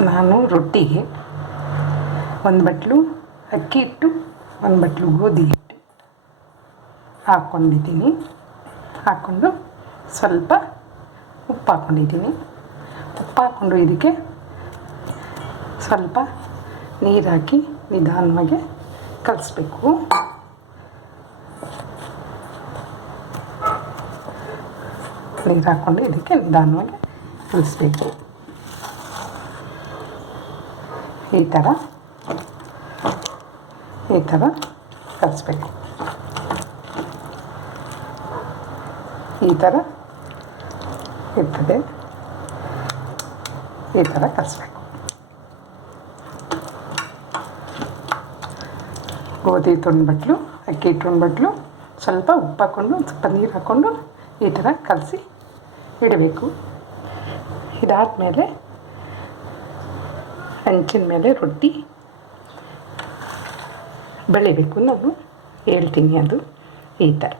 ನಾನು ರೊಟ್ಟಿಗೆ ಒಂದು ಬಟ್ಲು ಅಕ್ಕಿ ಹಿಟ್ಟು, ಒಂದು ಬಟ್ಲು ಗೋಧಿ ಹಿಟ್ಟು ಹಾಕ್ಕೊಂಡಿದ್ದೀನಿ. ಹಾಕ್ಕೊಂಡು ಸ್ವಲ್ಪ ಉಪ್ಪು ಹಾಕ್ಕೊಂಡಿದ್ದೀನಿ. ಉಪ್ಪು ಹಾಕ್ಕೊಂಡು ಇದಕ್ಕೆ ಸ್ವಲ್ಪ ನೀರು ಹಾಕಿ ನಿಧಾನವಾಗಿ ಕಲಿಸ್ಬೇಕು. ನೀರು ಹಾಕ್ಕೊಂಡು ಇದಕ್ಕೆ ನಿಧಾನವಾಗಿ ಕಲಿಸ್ಬೇಕು. ಈ ಥರ ಕಲಿಸ್ಬೇಕು. ಈ ಥರ ಇರ್ತದೆ. ಈ ಥರ ಕಲಿಸ್ಬೇಕು. ಗೋಧಿ ಹಿಟ್ಟು ಒಂದು ಬಟ್ಲು, ಅಕ್ಕಿ ಹಿಟ್ಟು ಒಂದು ಬಟ್ಲು, ಸ್ವಲ್ಪ ಉಪ್ಪು ಹಾಕ್ಕೊಂಡು ಸ್ವಲ್ಪ ನೀರು ಹಾಕ್ಕೊಂಡು ಈ ಥರ ಕಲಸಿ ಇಡಬೇಕು. ಇದಾದಮೇಲೆ ಹಂಚಿನ ಮೇಲೆ ರೊಟ್ಟಿ ಬೆಳಿಬೇಕು. ನಾನು ಹೇಳ್ತೀನಿ ಅದು ಈ ಥರ.